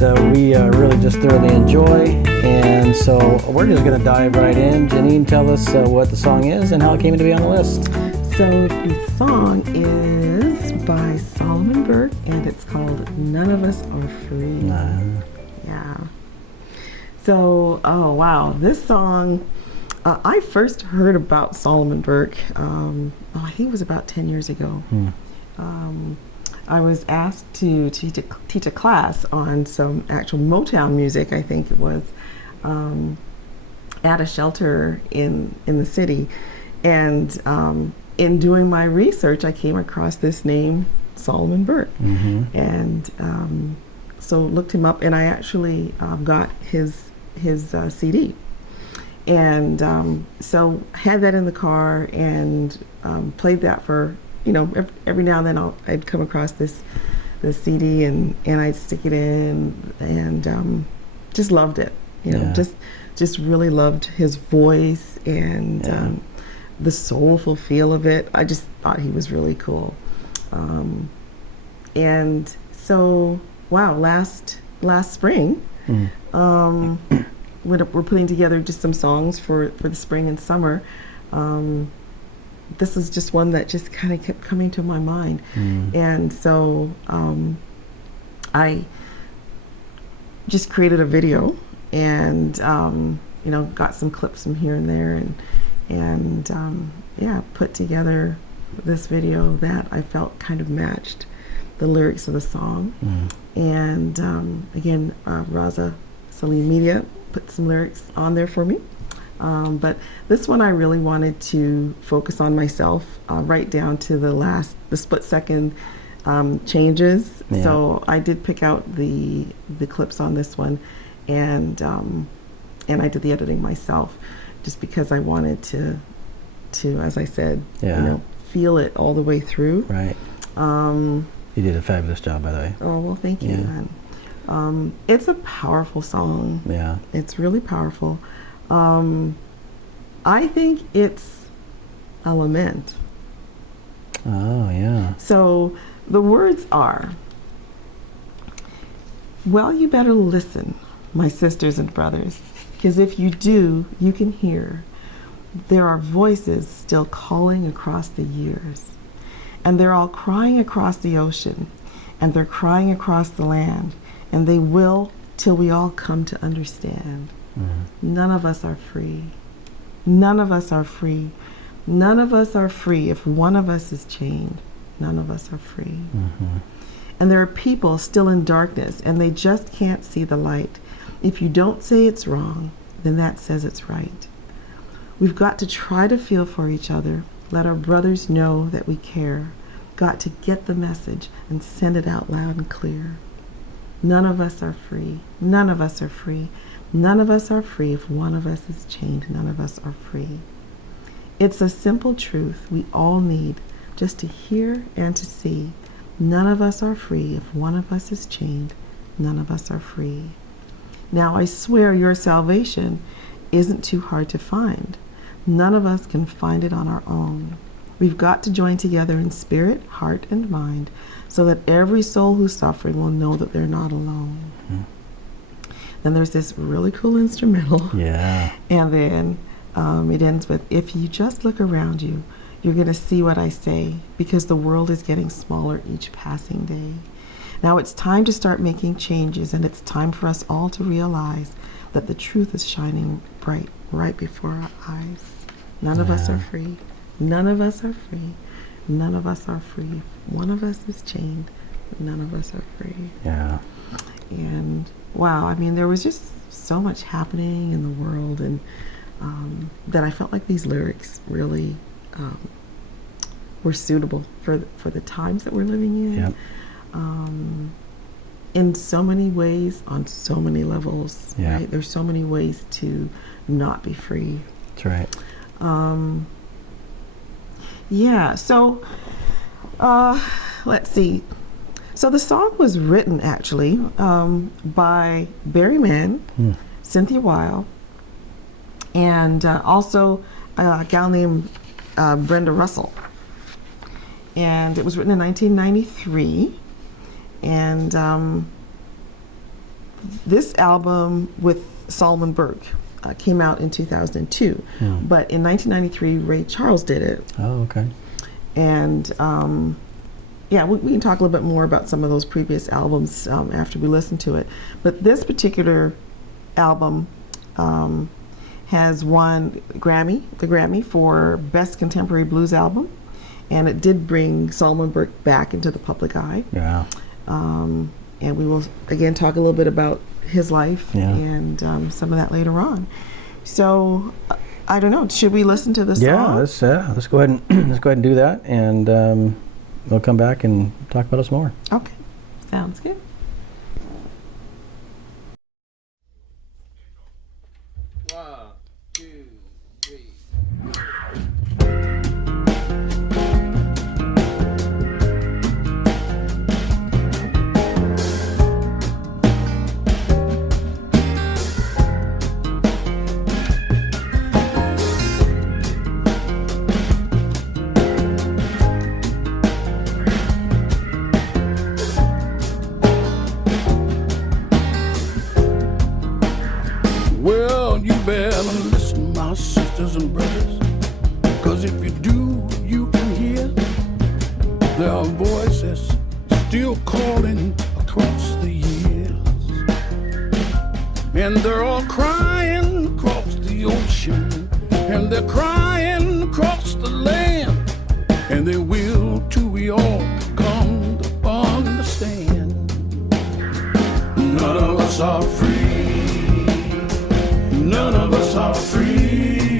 we really just thoroughly enjoy. And so we're just going to dive right in. Janine, tell us what the song is and how it came to be on the list. So the song is by Solomon Burke, and it's called None of Us Are Free. Yeah. So, oh wow, this song, I first heard about Solomon Burke, I think it was about 10 years ago. I was asked to teach a class on some actual Motown music, I think it was, at a shelter in the city. And in doing my research, I came across this name, Solomon Burke. And so looked him up, and I actually got his CD. And so had that in the car and played that for, every now and then I'd come across this CD and I'd stick it in, and just loved it. Just really loved his voice and the soulful feel of it. I just thought he was really cool. And so, wow, last spring, we're putting together just some songs for the spring and summer. This is just one that just kind of kept coming to my mind. And so I just created a video and, got some clips from here and there and put together this video that I felt kind of matched the lyrics of the song. And again, Raza Salim Media put some lyrics on there for me. But this one I really wanted to focus on myself, right down to the split second changes. So I did pick out the clips on this one, and I did the editing myself, just because I wanted to as I said, feel it all the way through. Right. You did a fabulous job, by the way. Oh, well, thank you. And, it's a powerful song. Yeah. It's really powerful. I think it's a lament. Oh, yeah. So the words are, well, you better listen, my sisters and brothers, because if you do, you can hear. There are voices still calling across the years, and they're all crying across the ocean, and they're crying across the land, and they will till we all come to understand. None of us are free. None of us are free. None of us are free. If one of us is chained, none of us are free. And there are people still in darkness, and they just can't see the light. If you don't say it's wrong, then that says it's right. We've got to try to feel for each other, let our brothers know that we care. Got to get the message and send it out loud and clear. None of us are free. None of us are free. None of us are free. If one of us is chained, none of us are free. It's a simple truth we all need just to hear and to see. None of us are free. If one of us is chained, none of us are free. Now I swear your salvation isn't too hard to find. None of us can find it on our own. We've got to join together in spirit, heart, and mind, so that every soul who's suffering will know that they're not alone. Then there's this really cool instrumental. Yeah. And then it ends with, if you just look around you, you're going to see what I say, because the world is getting smaller each passing day. Now it's time to start making changes, and it's time for us all to realize that the truth is shining bright right before our eyes. None of us are free. None of us are free. None of us are free. If one of us is chained, none of us are free. Yeah. And wow, I mean, there was just so much happening in the world, and that I felt like these lyrics really were suitable for the times that we're living in. Yep. In so many ways, on so many levels. Yeah. Right? There's so many ways to not be free. That's right. Yeah, so let's see. So the song was written actually by Barry Mann, Cynthia Weil, and also a gal named Brenda Russell. And it was written in 1993. And This album with Solomon Burke came out in 2002, but in 1993, Ray Charles did it. Oh, okay. And yeah, we can talk a little bit more about some of those previous albums after we listen to it. But this particular album has won the Grammy for Best Contemporary Blues Album, and it did bring Solomon Burke back into the public eye. Yeah. And we will again talk a little bit about his life and some of that later on. So I don't know. Should we listen to the song? Yeah, let's go ahead and let's go ahead and do that, and we'll come back and talk about it some more. Okay, sounds good. One, two, three. Well, you better listen, my sisters and brothers, 'cause if you do, you can hear there are voices still calling across the years, and they're all crying across the ocean, and they're crying across the land, and they will till we all come to understand. None of us are free. None of us are free.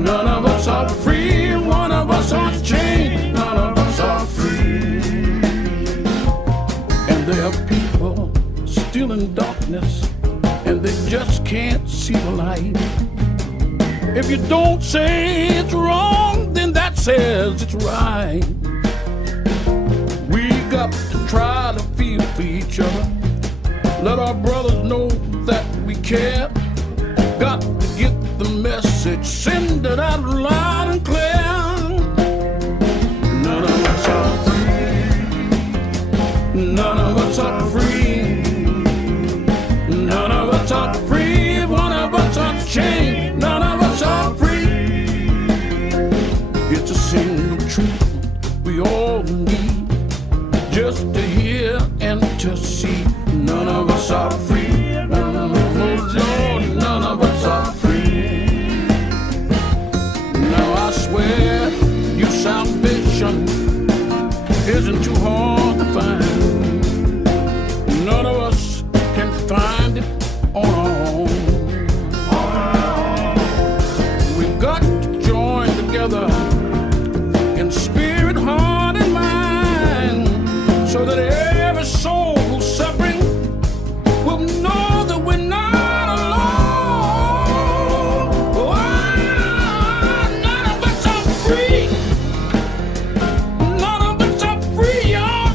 None of us are free. One of us are chained. None of us are free. And there are people still in darkness, and they just can't see the light. If you don't say it's wrong, then that says it's right. We got to try to feel for each other. Let our brothers know that we care. Got to get the message, send it out loud and clear. None of us are free. None of us are free. None of us are free. One of us are chained. None of us are free. It's a single truth we all need, just to hear and to see. None of us are free. Lord, none of us are free. Now I swear your salvation isn't too hard to find. None of us can find it on our own. We've got to join together in spirit, heart, and mind, so that every soul who's suffering will know that we're not alone. Oh, none of us are free. None of us are free, y'all.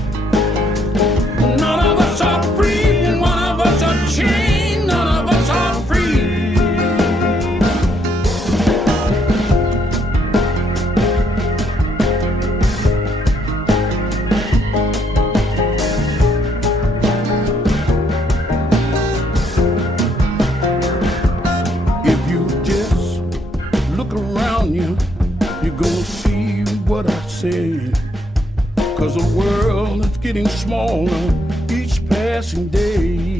None of us are free. One of us are chained. None of us are free. If you just look around you, you're gonna see what I say. 'Cause the world is getting smaller each passing day.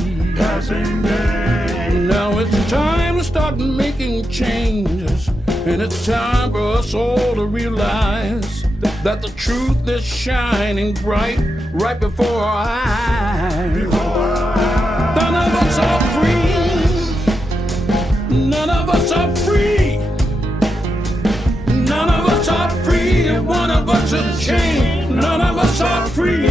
Now it's time to start making changes, and it's time for us all to realize that the truth is shining bright right before our eyes. None of us are free. None of us are free. None of us are free. One of us is chained. None of us are free.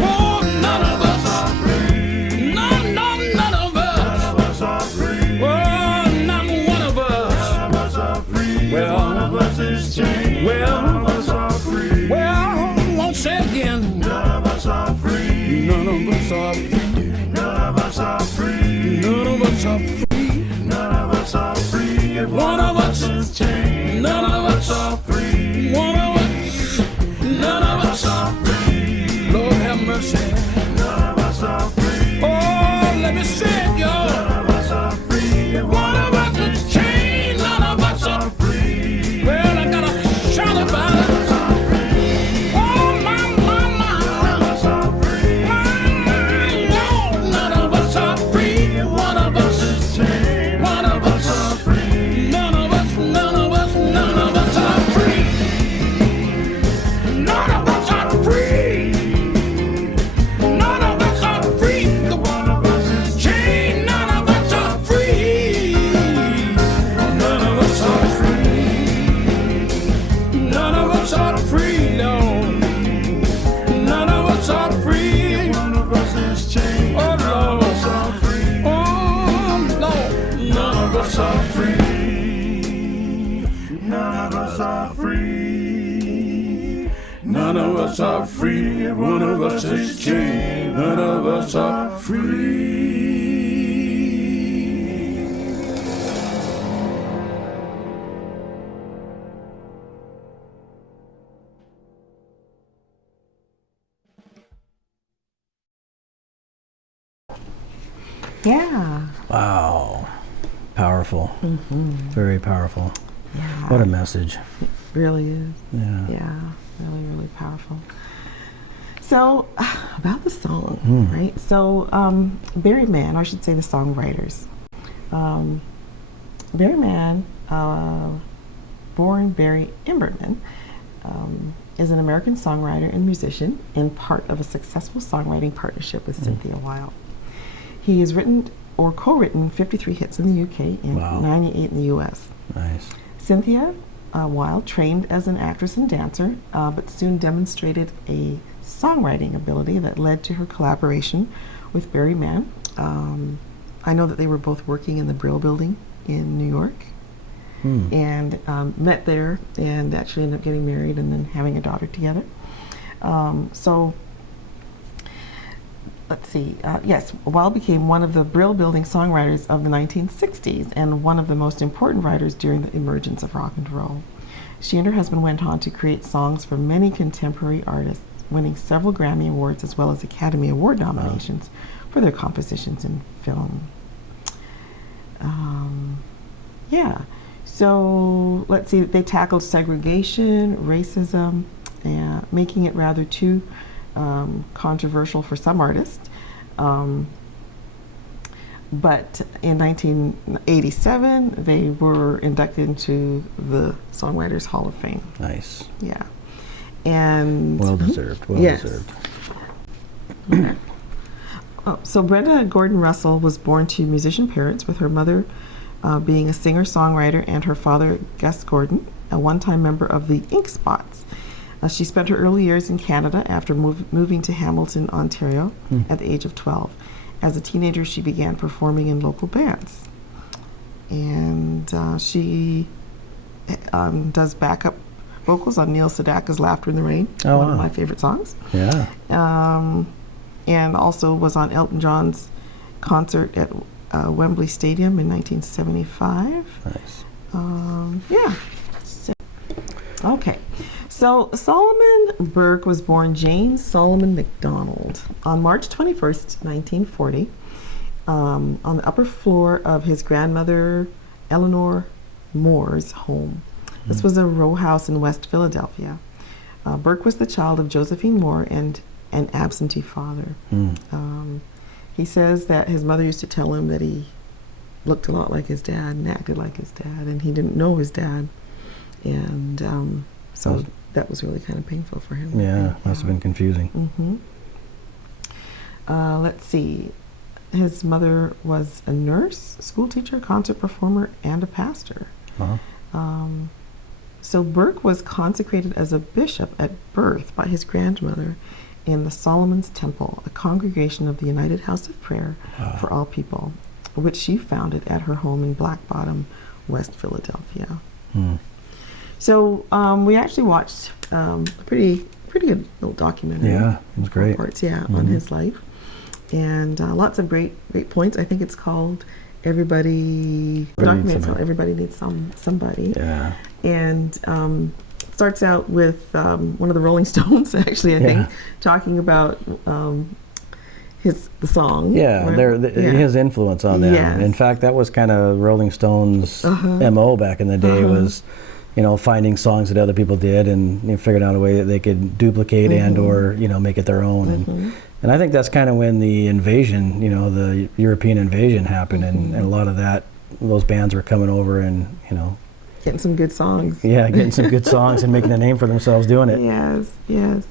Oh, none of us are free. None of us. None of us are free. Oh, not one of us. None of us are free. Well, one of us is chained. Well, none of us are free. Well, I won't say again. None of us are free. None of us are free. None of us are free. None of us are free. None of us are free. If one of us is chained, none of us are free. One of us, none of us are free. Lord have mercy. None of us are free. None of us are free. None of us are free. One of us is chained. None of us are free. Yeah. Wow. Powerful. Very powerful. Yeah. What a message. It really is. Yeah. Yeah. Really, really powerful. So, about the song, right? So, Barry Mann, or I should say the songwriters. Barry Mann, born Barry Imberman, is an American songwriter and musician and part of a successful songwriting partnership with Cynthia Weil. He has written or co-written 53 hits in the UK and 98 in the US. Nice. Cynthia Weil trained as an actress and dancer, but soon demonstrated a songwriting ability that led to her collaboration with Barry Mann. I know that they were both working in the Brill Building in New York and met there and actually ended up getting married and then having a daughter together. So let's see, yes, Weil became one of the Brill Building songwriters of the 1960s and one of the most important writers during the emergence of rock and roll. She and her husband went on to create songs for many contemporary artists, winning several Grammy Awards as well as Academy Award nominations for their compositions in film. Yeah, so let's see, they tackled segregation, racism, and making it rather too controversial for some artists. But in 1987, they were inducted into the Songwriters Hall of Fame. Nice. Yeah. And Well deserved. Well deserved. So Brenda Gordon Russell was born to musician parents, with her mother being a singer-songwriter and her father, Gus Gordon, a one-time member of the Ink Spots. She spent her early years in Canada after moving to Hamilton, Ontario at the age of 12. As a teenager, she began performing in local bands. And she does backup vocals on Neil Sedaka's Laughter in the Rain, one of my favorite songs. Yeah. And also was on Elton John's concert at Wembley Stadium in 1975. Nice. Yeah. Okay. So Solomon Burke was born James Solomon McDonald on March 21st, 1940, on the upper floor of his grandmother Eleanor Moore's home. This was a row house in West Philadelphia. Burke was the child of Josephine Moore and an absentee father. He says that his mother used to tell him that he looked a lot like his dad and acted like his dad, and he didn't know his dad. And so that was really kind of painful for him. Yeah, must have been confusing. Let's see. His mother was a nurse, school teacher, concert performer, and a pastor. So Burke was consecrated as a bishop at birth by his grandmother in the Solomon's Temple, a congregation of the United House of Prayer for All People, which she founded at her home in Black Bottom, West Philadelphia. So we actually watched a pretty good little documentary. Yeah, it was great. Reports, on his life, and lots of great points. I think it's called Everybody. The documentary called Everybody Needs Somebody. Yeah. And starts out with one of the Rolling Stones, actually, I think, talking about the song. Yeah, his influence on them. Yes. In fact, that was kind of Rolling Stones' MO back in the day, was, finding songs that other people did and figuring out a way that they could duplicate and or, make it their own. And I think that's kind of when the invasion, the European invasion happened, and a lot of those bands were coming over and, getting some good songs. Yeah, getting some good songs and making a name for themselves doing it. Yes.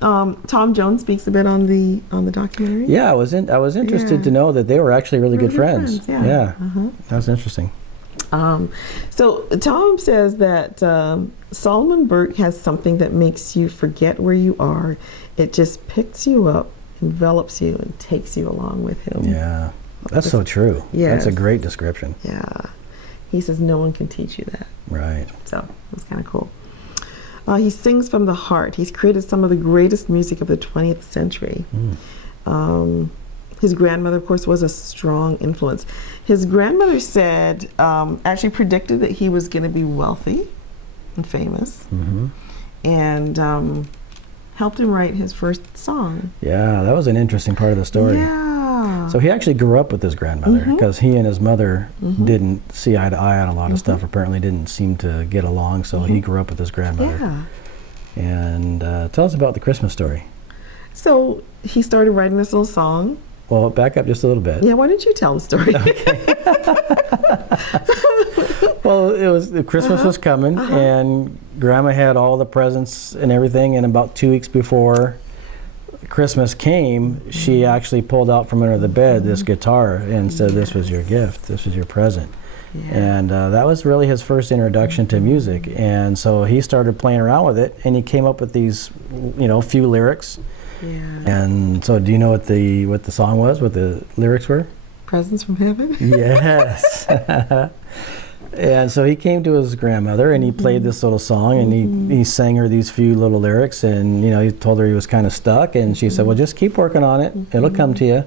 Tom Jones speaks a bit on the documentary. Yeah, I was interested to know that they were actually really good friends. Yeah. That was interesting. So Tom says that Solomon Burke has something that makes you forget where you are. It just picks you up, envelops you, and takes you along with him. Yeah, that's so true. Yes. That's a great description. Yeah. He says no one can teach you that. Right. So it was kind of cool. He sings from the heart. He's created some of the greatest music of the 20th century. His grandmother, of course, was a strong influence. His grandmother said, actually predicted that he was going to be wealthy and famous, and helped him write his first song. Yeah, that was an interesting part of the story. Yeah. So he actually grew up with his grandmother, because he and his mother didn't see eye to eye on a lot of stuff, apparently didn't seem to get along, so he grew up with his grandmother. Yeah. And tell us about the Christmas story. So he started writing this little song. Well, back up just a little bit. Yeah, why don't you tell the story? Well, Christmas was coming, and Grandma had all the presents and everything, and about 2 weeks before Christmas came, she actually pulled out from under the bed this guitar and said, "This was your gift. This was your present." Yeah. And that was really his first introduction to music. And so he started playing around with it, and he came up with these, few lyrics. Yeah. And so, do you know what the song was? What the lyrics were? Presents from heaven? Yes. And so he came to his grandmother, and he played this little song, and he sang her these few little lyrics, and he told her he was kind of stuck, and she said, "Well, just keep working on it. It'll come to you."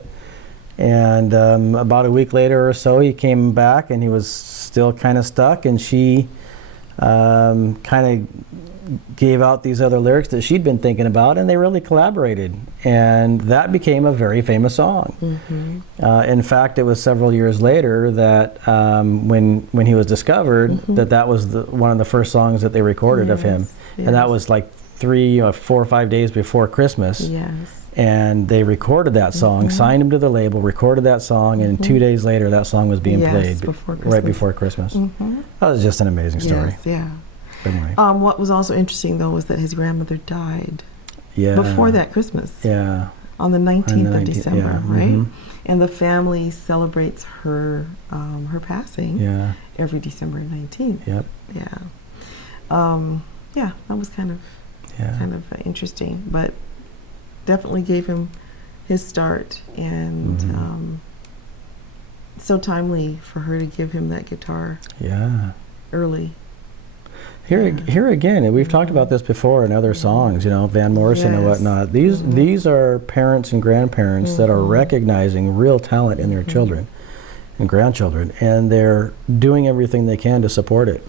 And about a week later or so, he came back, and he was still kind of stuck, and she kind of gave out these other lyrics that she'd been thinking about, and they really collaborated, and that became a very famous song. In fact, it was several years later that when he was discovered, that was one of the first songs that they recorded of him, and that was like 3 or 4 or 5 days before Christmas. Yes. And they recorded that song, signed him to the label, recorded that song, and 2 days later that song was being played right before Christmas. That was just an amazing story. Yes, yeah. Anyway. What was also interesting, though, was that his grandmother died Yeah. before that Christmas. Yeah. On the 19th of December, yeah, right? And the family celebrates her passing every December 19th. Yep. Yeah. Yeah, that was kind of interesting, but definitely gave him his start, and so timely for her to give him that guitar early. Here again, we've talked about this before in other songs, Van Morrison and whatnot. These are parents and grandparents that are recognizing real talent in their children and grandchildren, and they're doing everything they can to support it.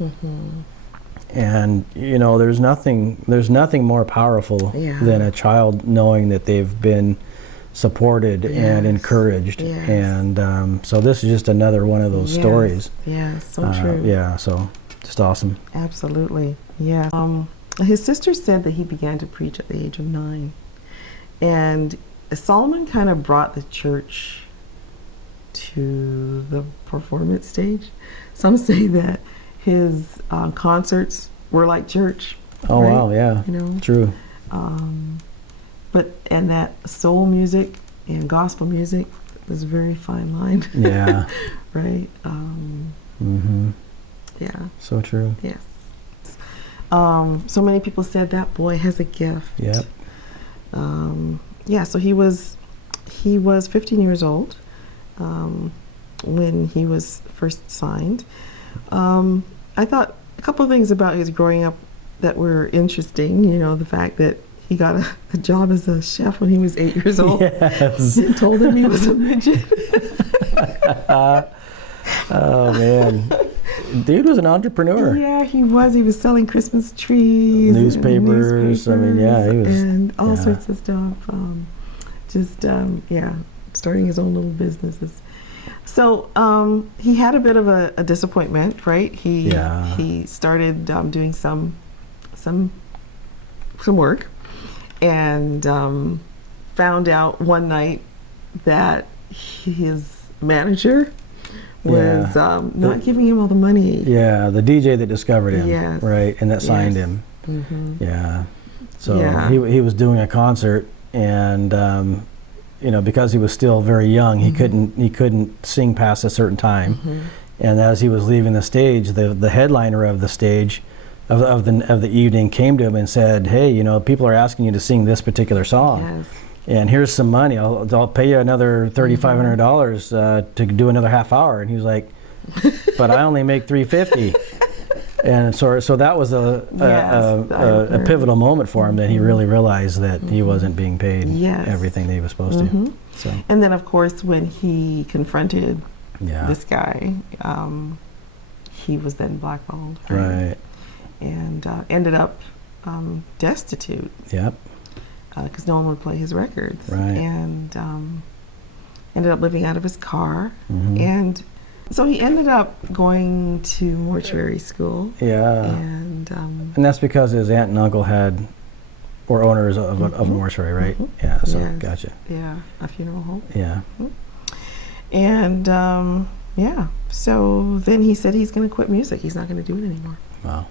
And there's nothing more powerful than a child knowing that they've been supported and encouraged. And so this is just another one of those stories. Yeah, so true. Yeah, so just awesome. Absolutely. Yeah. His sister said that he began to preach at the age of 9, and Solomon kind of brought the church to the performance stage. Some say that his concerts were like church. Oh, right? wow, yeah. True. And that soul music and gospel music was a very fine line. Yeah. Right? Yeah. So true. Yes. So many people said that boy has a gift. Yep. Yeah, so he was 15 years old when he was first signed. I thought a couple of things about his growing up that were interesting. The fact that he got a job as a chef when he was 8 years old. Yes. And told him he was a midget. Oh, man. Dude was an entrepreneur. Yeah, he was. He was selling Christmas trees. Newspapers. I mean, yeah, he was. And all sorts of stuff. Starting his own little businesses. So he had a bit of a disappointment, right? He started doing some work, and found out one night that his manager was not giving him all the money. Yeah, the DJ that discovered him, Yes. right, and that signed him. Yeah. So he was doing a concert, and because he was still very young, he couldn't sing past a certain time. And as he was leaving the stage, the headliner of the stage of the evening came to him and said, "Hey, people are asking you to sing this particular song, and here's some money. I'll pay you another $3,500 to do another half hour." And he was like, but I only make $3.50. And so that was a pivotal moment for him, that he really realized that he wasn't being paid everything that he was supposed to. So. And then, of course, when he confronted this guy, he was then blackballed. Right. And ended up destitute. Yep. Because no one would play his records. Right. And ended up living out of his car. And so he ended up going to mortuary school. Yeah. And that's because his aunt and uncle were owners of a mortuary, right? Yeah, so gotcha. Yeah, a funeral home. Yeah. And so then he said he's going to quit music. He's not going to do it anymore. Wow.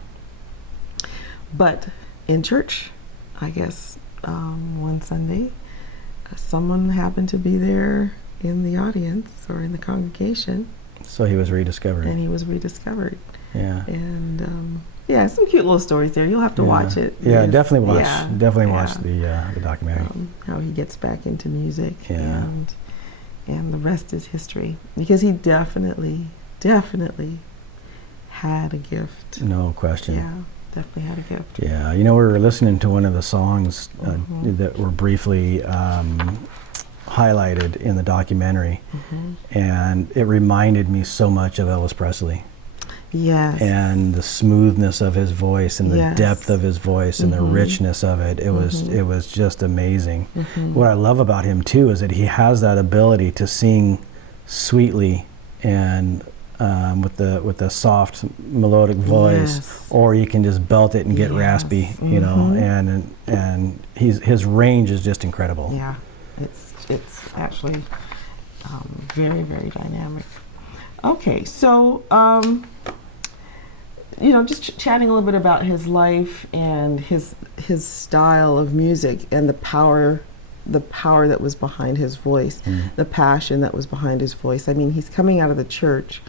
But in church, I guess, one Sunday, someone happened to be there in the audience or in the congregation. So he was rediscovered. And he was rediscovered. Yeah. And some cute little stories there. You'll have to watch it. Yeah, definitely watch. Yeah. Definitely watch the documentary. How he gets back into music. Yeah. And the rest is history. Because he definitely had a gift. No question. Yeah, definitely had a gift. Yeah, we were listening to one of the songs that were briefly highlighted in the documentary, and it reminded me so much of Elvis Presley. Yes. And the smoothness of his voice, and the depth of his voice, and the richness of it. It was just amazing. What I love about him too is that he has that ability to sing sweetly and with the soft melodic voice, or you can just belt it and get raspy, and his range is just incredible. Yeah, it's actually very, very dynamic. Okay, so just chatting a little bit about his life and his style of music and the power that was behind his voice, the passion that was behind his voice. I mean, he's coming out of the church,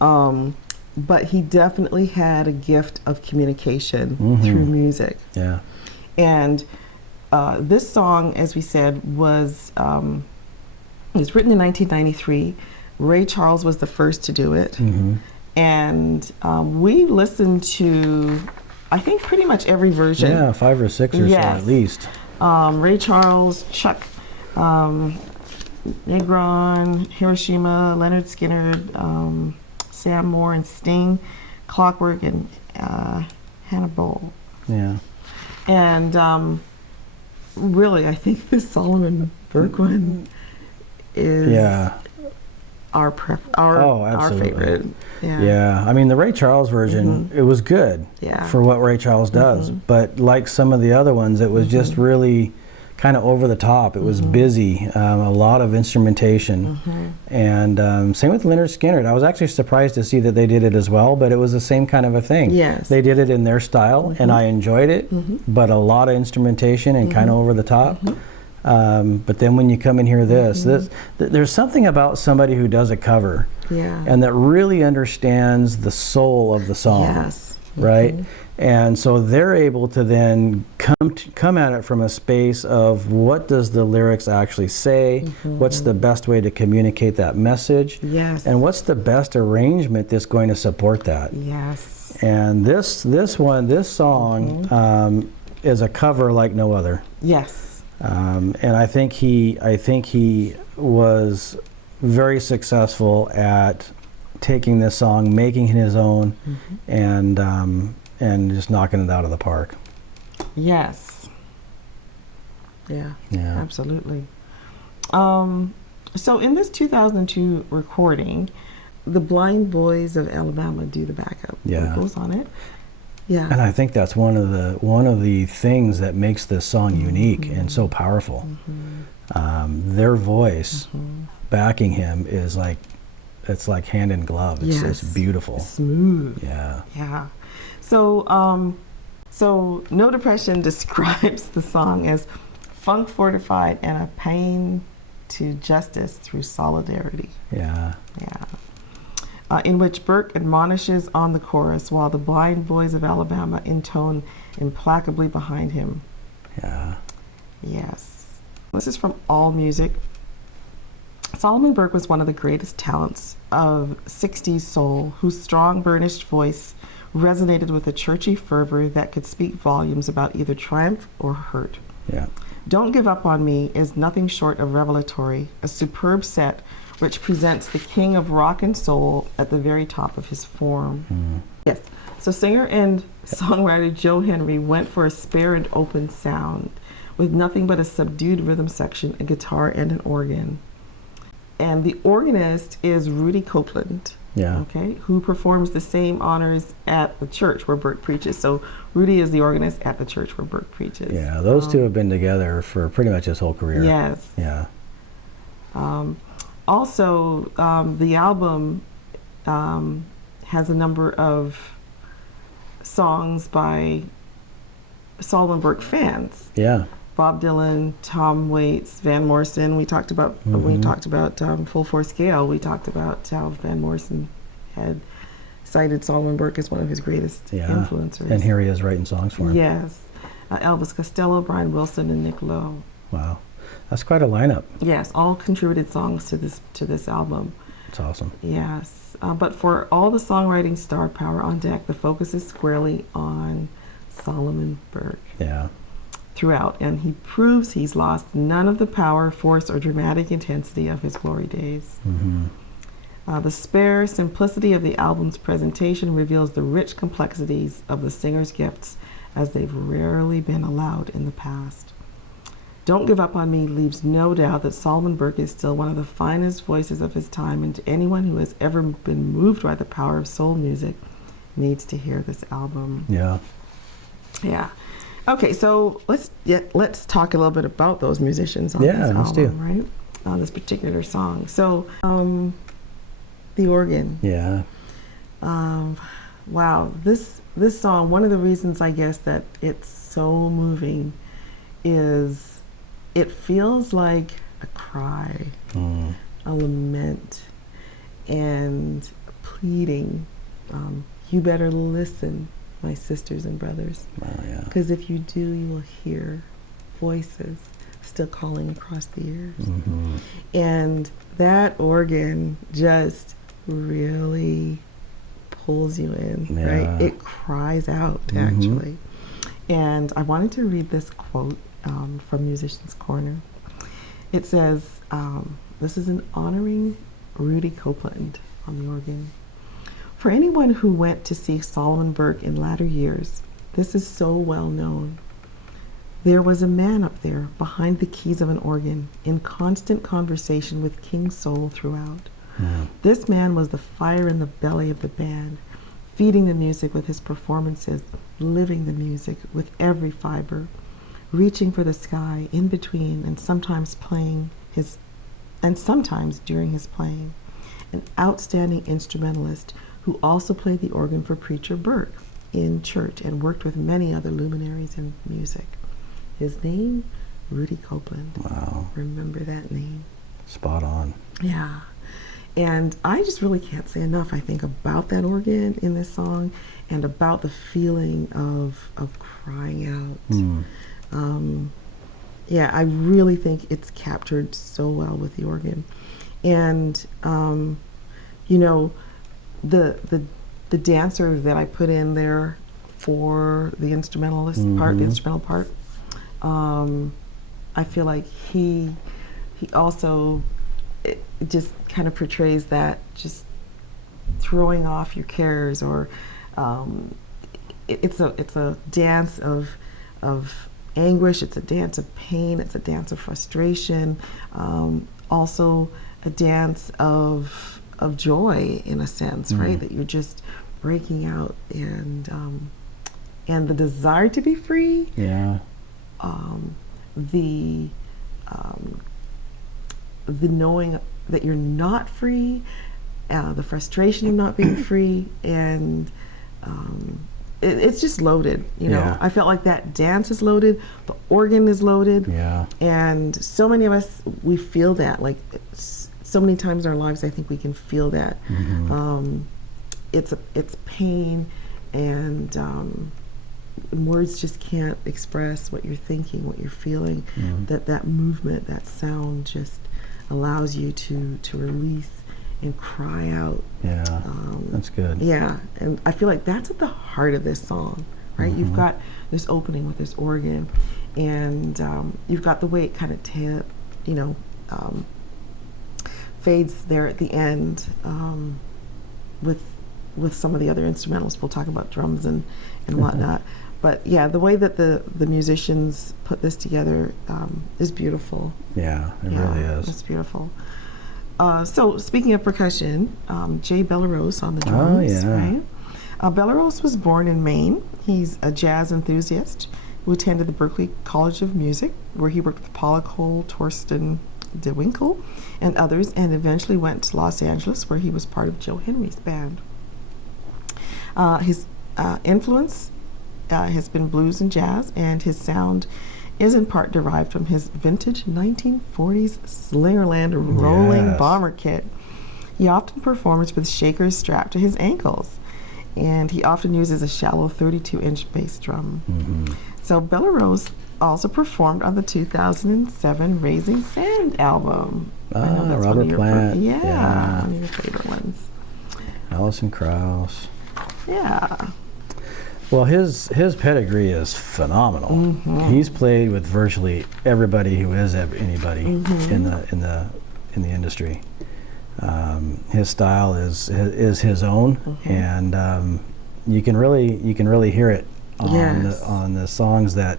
but he definitely had a gift of communication through music. Yeah. And this song, as we said, was written in 1993. Ray Charles was the first to do it. And we listened to, I think, pretty much every version. Yeah, 5 or 6 or so at least. Ray Charles, Chuck, Negron, Hiroshima, Leonard Skinner, Sam Moore and Sting, Clockwork, and Hannibal. Yeah. And really, I think this Solomon Burke one is our favorite. Yeah. I mean, the Ray Charles version, it was good for what Ray Charles does, but like some of the other ones, it was just really kind of over the top. It was busy, a lot of instrumentation, and same with Leonard Skinner. I was actually surprised to see that they did it as well, but it was the same kind of a thing. Yes. They did it in their style, and I enjoyed it, but a lot of instrumentation and kind of over the top. But then when you come and hear this, there's something about somebody who does a cover and that really understands the soul of the song, right? And so they're able to then come at it from a space of what does the lyrics actually say, what's the best way to communicate that message, and what's the best arrangement that's going to support that. And this song is a cover like no other. And I think he was very successful at taking this song, making it his own, and just knocking it out of the park. Yeah, absolutely. So in this 2002 recording, the Blind Boys of Alabama do the backup vocals on it. Yeah. And I think that's one of the things that makes this song unique and so powerful. Their voice backing him is like, it's like hand in glove. It's beautiful. It's smooth. Yeah. So No Depression describes the song as funk fortified and a pain to justice through solidarity. In which Burke admonishes on the chorus while the Blind Boys of Alabama intone implacably behind him. Yes. This is from AllMusic. Solomon Burke was one of the greatest talents of 60s soul, whose strong, burnished voice resonated with a churchy fervor that could speak volumes about either triumph or hurt. Yeah. Don't Give Up on Me is nothing short of revelatory, a superb set which presents the king of rock and soul at the very top of his form. Yes. So singer and songwriter Joe Henry went for a spare and open sound with nothing but a subdued rhythm section, a guitar, and an organ. And the organist is Rudy Copeland, Yeah. okay, who performs the same honors at the church where Burke preaches. So Rudy is the organist at the church where Burke preaches. Yeah, those two have been together for pretty much his whole career. Yes. Yeah. Also, the album has a number of songs by Solomon Burke fans. Yeah. Bob Dylan, Tom Waits, Van Morrison. We talked about Full Force Gale. We talked about how Van Morrison had cited Solomon Burke as one of his greatest influencers. And here he is writing songs for him. Yes. Elvis Costello, Brian Wilson, and Nick Lowe. Wow. That's quite a lineup. Yes, all contributed songs to this album. It's awesome. Yes. But for all the songwriting star power on deck, the focus is squarely on Solomon Burke. Yeah. Throughout, and he proves he's lost none of the power, force, or dramatic intensity of his glory days. The spare simplicity of the album's presentation reveals the rich complexities of the singer's gifts as they've rarely been allowed in the past. Don't Give Up on Me leaves no doubt that Solomon Burke is still one of the finest voices of his time, and to anyone who has ever been moved by the power of soul music needs to hear this album. Yeah. Yeah. Okay, so let's talk a little bit about those musicians on this album, right? On this particular song. So, the organ. Yeah. Wow, this song. One of the reasons I guess that it's so moving is it feels like a cry, a lament, and pleading. You better listen, my sisters and brothers, because if you do, you will hear voices still calling across the years. And that organ just really pulls you in, right? It cries out, actually. And I wanted to read this quote from Musician's Corner. It says, this is an honoring Rudy Copeland on the organ. For anyone who went to see Solomon Burke in latter years, this is so well known. There was a man up there behind the keys of an organ in constant conversation with King Soul throughout. This man was the fire in the belly of the band, feeding the music with his performances, living the music with every fiber, reaching for the sky in between and sometimes during his playing. An outstanding instrumentalist who also played the organ for Preacher Burke in church and worked with many other luminaries in music. His name, Rudy Copeland. Wow. Remember that name. Spot on. Yeah. And I just really can't say enough, I think, about that organ in this song and about the feeling of crying out. Yeah, I really think it's captured so well with the organ. And, you know, the dancer that I put in there for the instrumentalist part, the instrumental part, I feel like he also it just kind of portrays that just throwing off your cares, or it's a dance of anguish, it's a dance of pain, it's a dance of frustration, also a dance of joy in a sense, right? That you're just breaking out, and the desire to be free. Yeah. The knowing that you're not free, the frustration of not being free, and it's just loaded, you know. I felt like that dance is loaded, the organ is loaded, and so many of us, we feel that, like so many times in our lives, I think we can feel that. It's pain, and words just can't express what you're thinking, what you're feeling. That movement, that sound just allows you to release and cry out. Yeah, that's good. Yeah, and I feel like that's at the heart of this song, right? You've got this opening with this organ, and you've got the way it kind of fades there at the end with some of the other instrumentals. We'll talk about drums and whatnot. But yeah, the way that the musicians put this together is beautiful. Yeah, it really is. It's beautiful. So speaking of percussion, Jay Bellerose on the drums, right? Bellerose was born in Maine. He's a jazz enthusiast who attended the Berklee College of Music, where he worked with Paula Cole, Torsten DeWinkel, and others, and eventually went to Los Angeles, where he was part of Joe Henry's band. His influence has been blues and jazz, and his sound is in part derived from his vintage 1940s Slingerland rolling bomber kit. He often performs with shakers strapped to his ankles, and he often uses a shallow 32-inch bass drum. So Bellerose also performed on the 2007 Raising Sand album. I know that's Robert one of your Plant. one of your favorite ones. Alison Krauss. Yeah. Well, his pedigree is phenomenal. He's played with virtually everybody who is anybody in the industry. His style is his own, and you can really hear it on the songs that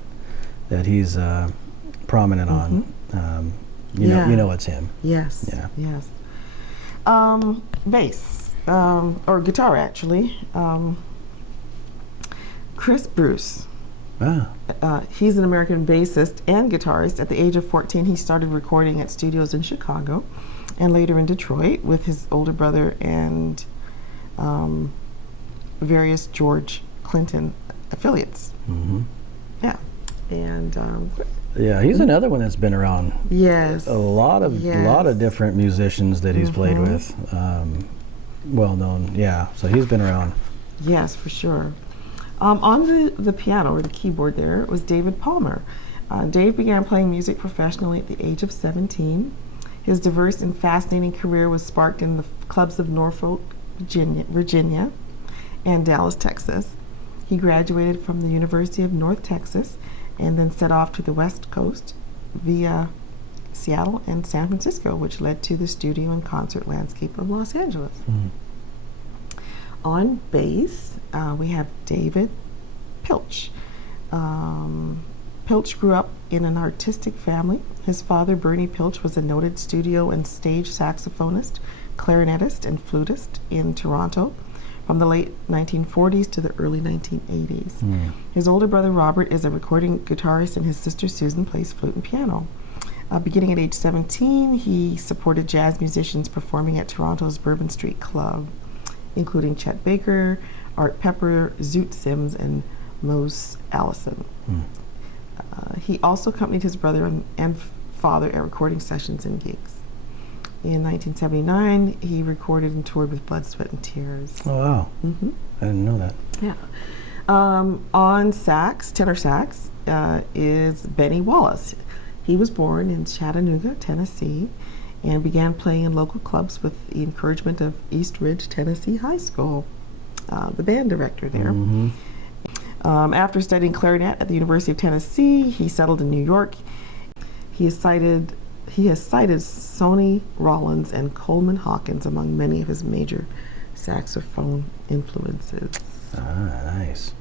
he's prominent on. You know it's him. Yes. Yeah. Yes. Bass or guitar actually. Chris Bruce. He's an American bassist and guitarist. At the age of 14, he started recording at studios in Chicago and later in Detroit with his older brother and various George Clinton affiliates. Yeah. And he's another one that's been around. Yes. A lot of different musicians that he's played with. Well known. Yeah. So he's been around. Yes, for sure. On the piano or the keyboard there was David Palmer. Dave began playing music professionally at the age of 17. His diverse and fascinating career was sparked in the clubs of Norfolk, Virginia, and Dallas, Texas. He graduated from the University of North Texas and then set off to the West Coast via Seattle and San Francisco, which led to the studio and concert landscape of Los Angeles. On bass, we have David Pilch. Pilch grew up in an artistic family. His father, Bernie Pilch, was a noted studio and stage saxophonist, clarinetist, and flutist in Toronto from the late 1940s to the early 1980s. His older brother, Robert, is a recording guitarist, and his sister, Susan, plays flute and piano. Beginning at age 17, he supported jazz musicians performing at Toronto's Bourbon Street Club, including Chet Baker, Art Pepper, Zoot Sims, and Mose Allison. He also accompanied his brother and father at recording sessions and gigs. In 1979, he recorded and toured with Blood, Sweat, and Tears. Oh, wow. I didn't know that. Yeah. On sax, tenor sax, is Benny Wallace. He was born in Chattanooga, Tennessee, and began playing in local clubs with the encouragement of East Ridge, Tennessee High School, the band director there. After studying clarinet at the University of Tennessee, he settled in New York. He has cited Sonny Rollins and Coleman Hawkins among many of his major saxophone influences. Nice.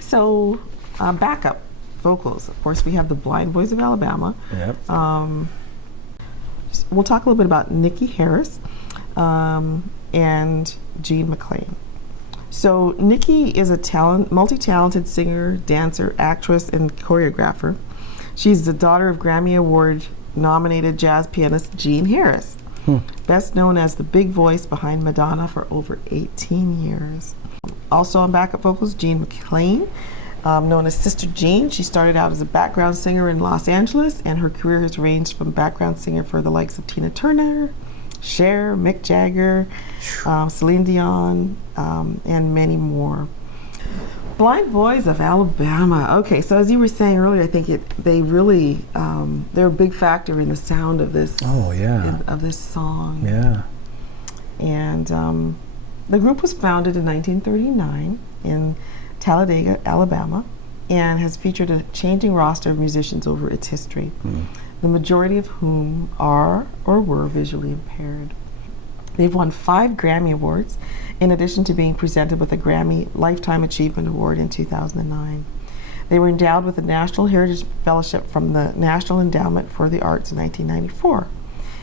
So backup vocals. Of course, we have the Blind Boys of Alabama. Yep. We'll talk a little bit about Nikki Harris and Jean McClain. So Nikki is a multi-talented singer, dancer, actress, and choreographer. She's the daughter of Grammy Award-nominated jazz pianist Jean Harris, best known as the big voice behind Madonna for over 18 years. Also on backup vocals, Jean McClain, known as Sister Jean. She started out as a background singer in Los Angeles, and her career has ranged from background singer for the likes of Tina Turner, Cher, Mick Jagger, Celine Dion, and many more. Blind Boys of Alabama. Okay, so as you were saying earlier, I think they really they're a big factor in the sound of this. Oh yeah. Of this song. Yeah. And the group was founded in 1939 in Talladega, Alabama, and has featured a changing roster of musicians over its history, the majority of whom are or were visually impaired. They've won 5 Grammy Awards, in addition to being presented with a Grammy Lifetime Achievement Award in 2009. They were endowed with the National Heritage Fellowship from the National Endowment for the Arts in 1994,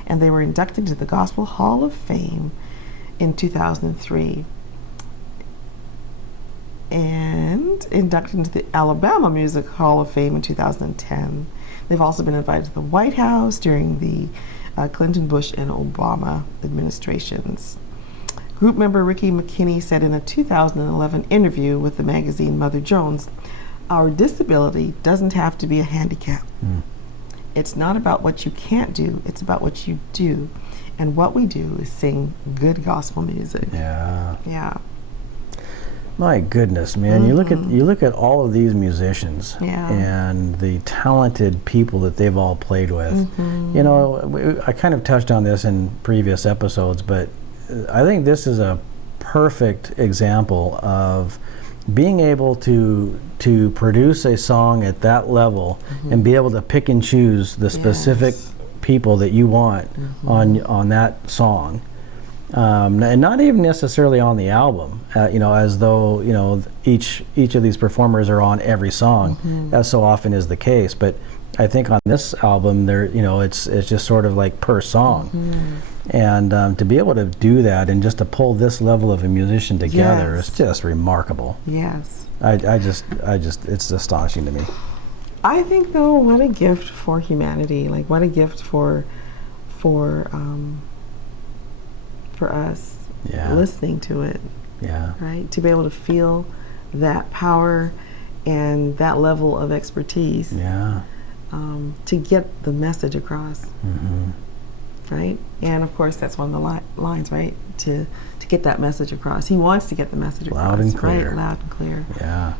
and they were inducted to the Gospel Hall of Fame in 2003, and inducted into the Alabama Music Hall of Fame in 2010. They've also been invited to the White House during the Clinton, Bush, and Obama administrations. Group member Ricky McKinney said in a 2011 interview with the magazine Mother Jones, "Our disability doesn't have to be a handicap. It's not about what you can't do, it's about what you do. And what we do is sing good gospel music." Yeah. Yeah. My goodness, man! You look at all of these musicians and the talented people that they've all played with. You know, I kind of touched on this in previous episodes, but I think this is a perfect example of being able to produce a song at that level and be able to pick and choose the specific people that you want on that song. And not even necessarily on the album, you know, as though, you know, each of these performers are on every song, as so often is the case. But I think on this album, there, you know, it's just sort of like per song, and to be able to do that and just to pull this level of a musician together is just remarkable. Yes. I just, it's astonishing to me. I think though, what a gift for humanity! Like what a gift for us listening to it. Yeah. Right? To be able to feel that power and that level of expertise. Yeah. To get the message across. Right? And of course, that's one of the lines, right? To get that message across. He wants to get the message across. Loud and clear. Right? Loud and clear. Yeah.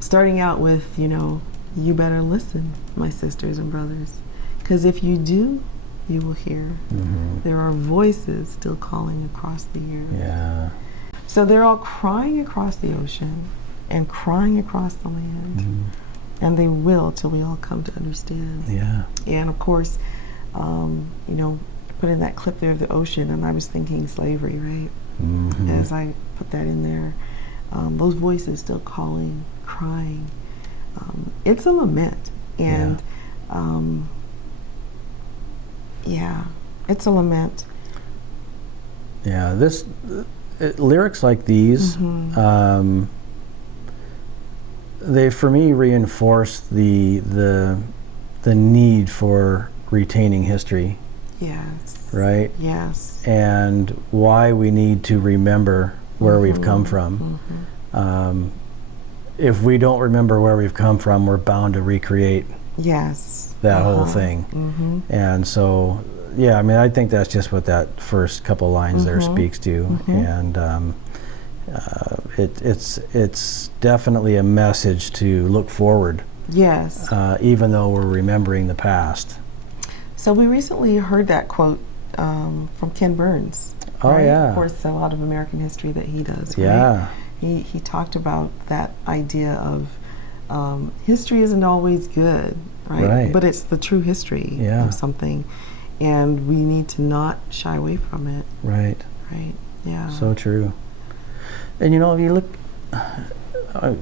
Starting out with, you know, you better listen, my sisters and brothers, because if you do, you will hear. There are voices still calling across the years. Yeah. So they're all crying across the ocean and crying across the land. And they will till we all come to understand. Yeah. And of course, you know, put in that clip there of the ocean, and I was thinking slavery, right? As I put that in there, those voices still calling, crying. It's a lament, and it's a lament. Yeah, lyrics like these, they for me reinforce the need for retaining history. Yes. Right? Yes. And why we need to remember where we've come from. If we don't remember where we've come from, we're bound to recreate that whole thing. And so, yeah, I mean, I think that's just what that first couple lines there speaks to. And it's definitely a message to look forward. Yes. Even though we're remembering the past. So we recently heard that quote from Ken Burns. Oh, right? yeah. Of course, a lot of American history that he does. Right? Yeah. He talked about that idea of history isn't always good, right? But it's the true history of something, and we need to not shy away from it. Right. Yeah. So true. And you know, if you look,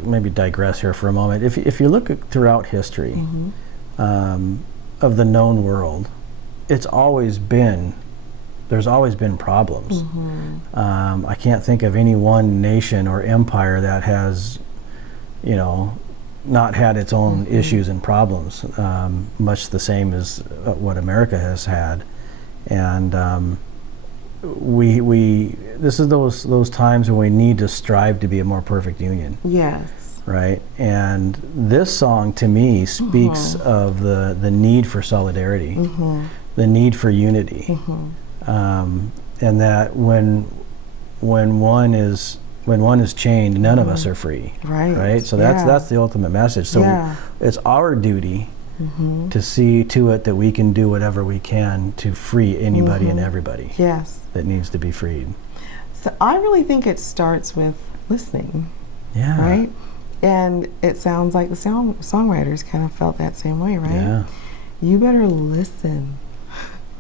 maybe digress here for a moment. If you look throughout history of the known world, there's always been problems. I can't think of any one nation or empire that has, you know, not had its own issues and problems, much the same as what America has had. And this is those times when we need to strive to be a more perfect union. Yes. Right? And this song to me speaks of the need for solidarity, the need for unity. And that when one is when one is chained, none of us are free. Right. So that's the ultimate message. So it's our duty to see to it that we can do whatever we can to free anybody and everybody that needs to be freed. So I really think it starts with listening. Yeah. Right? And it sounds like the songwriters kind of felt that same way, right? Yeah. You better listen.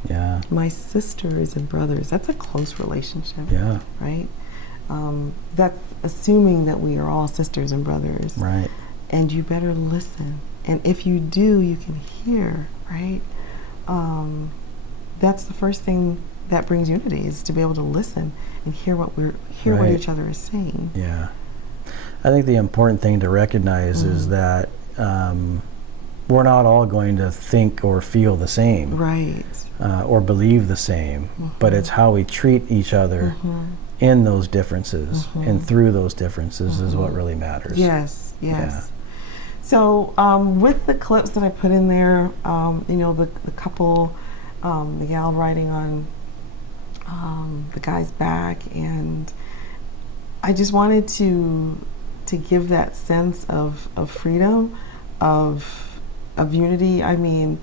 Yeah. My sisters and brothers, that's a close relationship. Yeah. Right? That's assuming that we are all sisters and brothers. Right. And you better listen. And if you do, you can hear, right? That's the first thing that brings unity, is to be able to listen and hear what each other is saying. Yeah. I think the important thing to recognize is that we're not all going to think or feel the same, right? Or believe the same, but it's how we treat each other in those differences and through those differences is what really matters. Yes. Yeah. So with the clips that I put in there, the couple, the gal riding on the guy's back, and I just wanted to give that sense of freedom, of unity. I mean,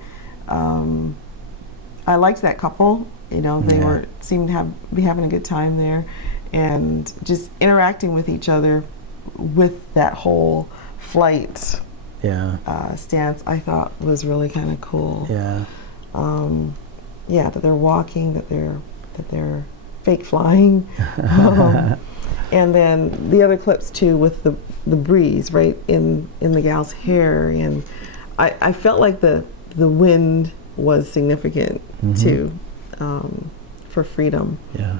I liked that couple. They seemed to be having a good time there, and just interacting with each other with that whole flight stance. I thought was really kind of cool. Yeah. That they're walking, that they're fake flying. And then the other clips too, with the breeze right in the gal's hair, and I felt like the wind was significant too, for freedom. Yeah.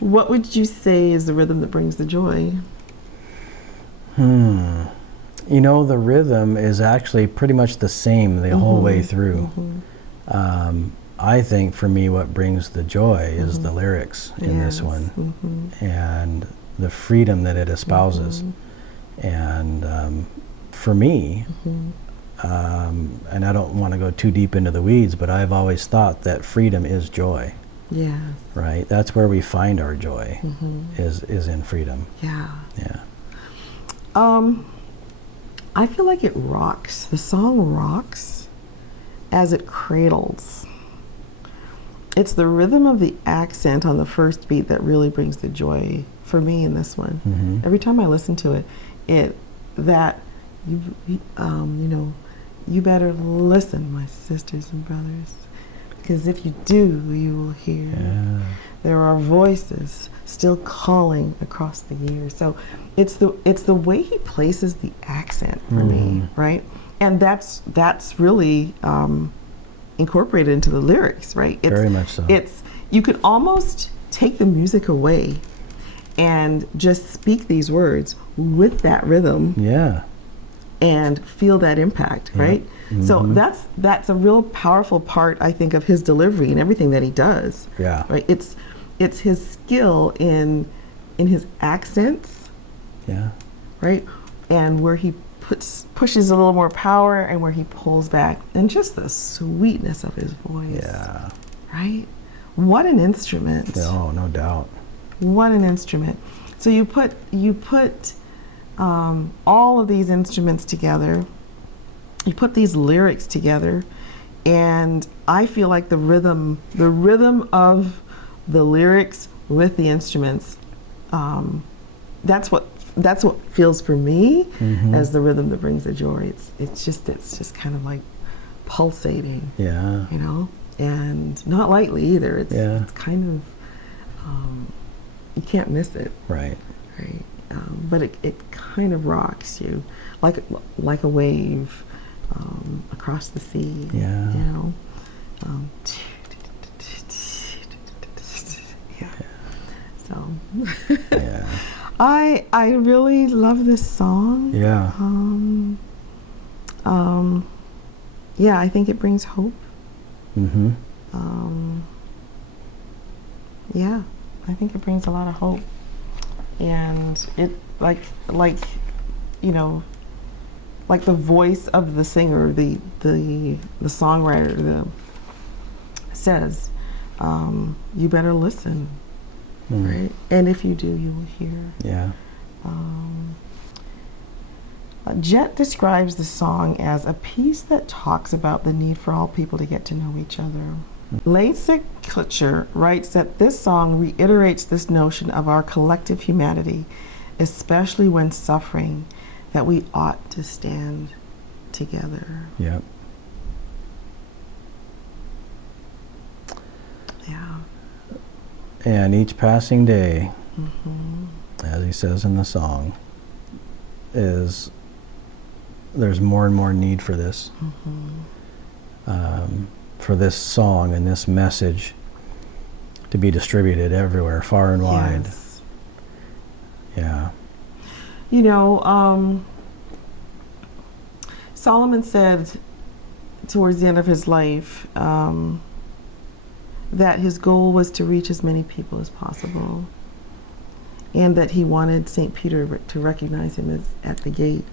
What would you say is the rhythm that brings the joy? The rhythm is actually pretty much the same the whole way through. I think for me what brings the joy is the lyrics in this one, and the freedom that it espouses. And for me, and I don't want to go too deep into the weeds, but I've always thought that freedom is joy. Yeah. Right? That's where we find our joy, is in freedom. Yeah. Yeah. I feel like it rocks. The song rocks as it cradles. It's the rhythm of the accent on the first beat that really brings the joy for me in this one. Every time I listen to it, you better listen, my sisters and brothers, because if you do, you will hear. There are voices still calling across the years. So it's the way he places the accent for me, right? And that's really incorporated into the lyrics, right? Very much so. You could almost take the music away and just speak these words with that rhythm. Yeah. And feel that impact, right? So that's a real powerful part, I think, of his delivery and everything that he does. Yeah. Right. It's his skill in his accents. Yeah. Right. And where he pushes a little more power and where he pulls back, and just the sweetness of his voice. Yeah. Right. What an instrument. Oh, no doubt. What an instrument. So you put all of these instruments together, you put these lyrics together, and I feel like the rhythm of the lyrics with the instruments, that's what feels for me as the rhythm that brings the joy. It's just kind of like pulsating. Yeah. And not lightly either. It's kind of you can't miss it. Right. Right. But it kind of rocks you like a wave across the sea. Yeah. So Yeah. I really love this song. Yeah. Yeah, I think it brings hope. Yeah, I think it brings a lot of hope. And it like the voice of the singer, the songwriter says, you better listen. right? And if you do, you will hear. Yeah. Jet describes the song as a piece that talks about the need for all people to get to know each other. Langston Kutcher writes that this song reiterates this notion of our collective humanity, especially when suffering, that we ought to stand together. Yeah. Yeah. And each passing day, as he says in the song, there's more and more need for this, for this song and this message to be distributed everywhere, far and wide. Yes. Yeah. You know, Solomon said towards the end of his life that his goal was to reach as many people as possible, and that he wanted St. Peter to recognize him as at the gate,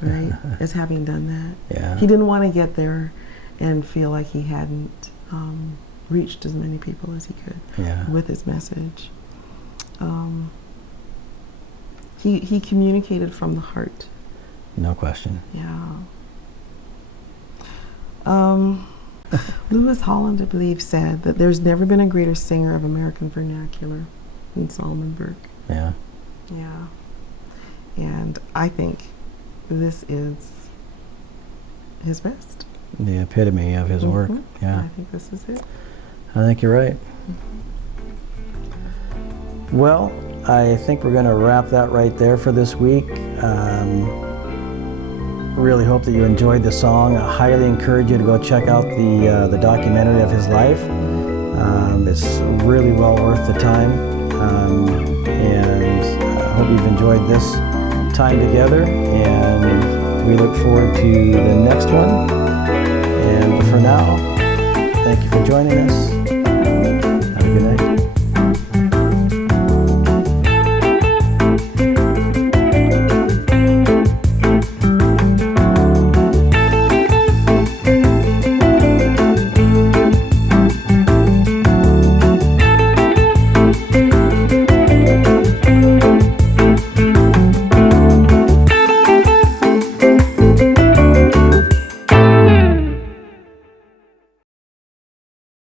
right, as having done that. Yeah. He didn't want to get there and feel like he hadn't reached as many people as he could with his message. He communicated from the heart. No question. Yeah. Lewis Holland, I believe, said that there's never been a greater singer of American vernacular than Solomon Burke. Yeah. Yeah. And I think this is his best. The epitome of his work. Yeah. I think this is it. I think you're right. Well, I think we're going to wrap that right there for this week. Really hope that you enjoyed the song. I highly encourage you to go check out the documentary of his life. It's really well worth the time. And I hope you've enjoyed this time together. And we look forward to the next one. And for now, thank you for joining us.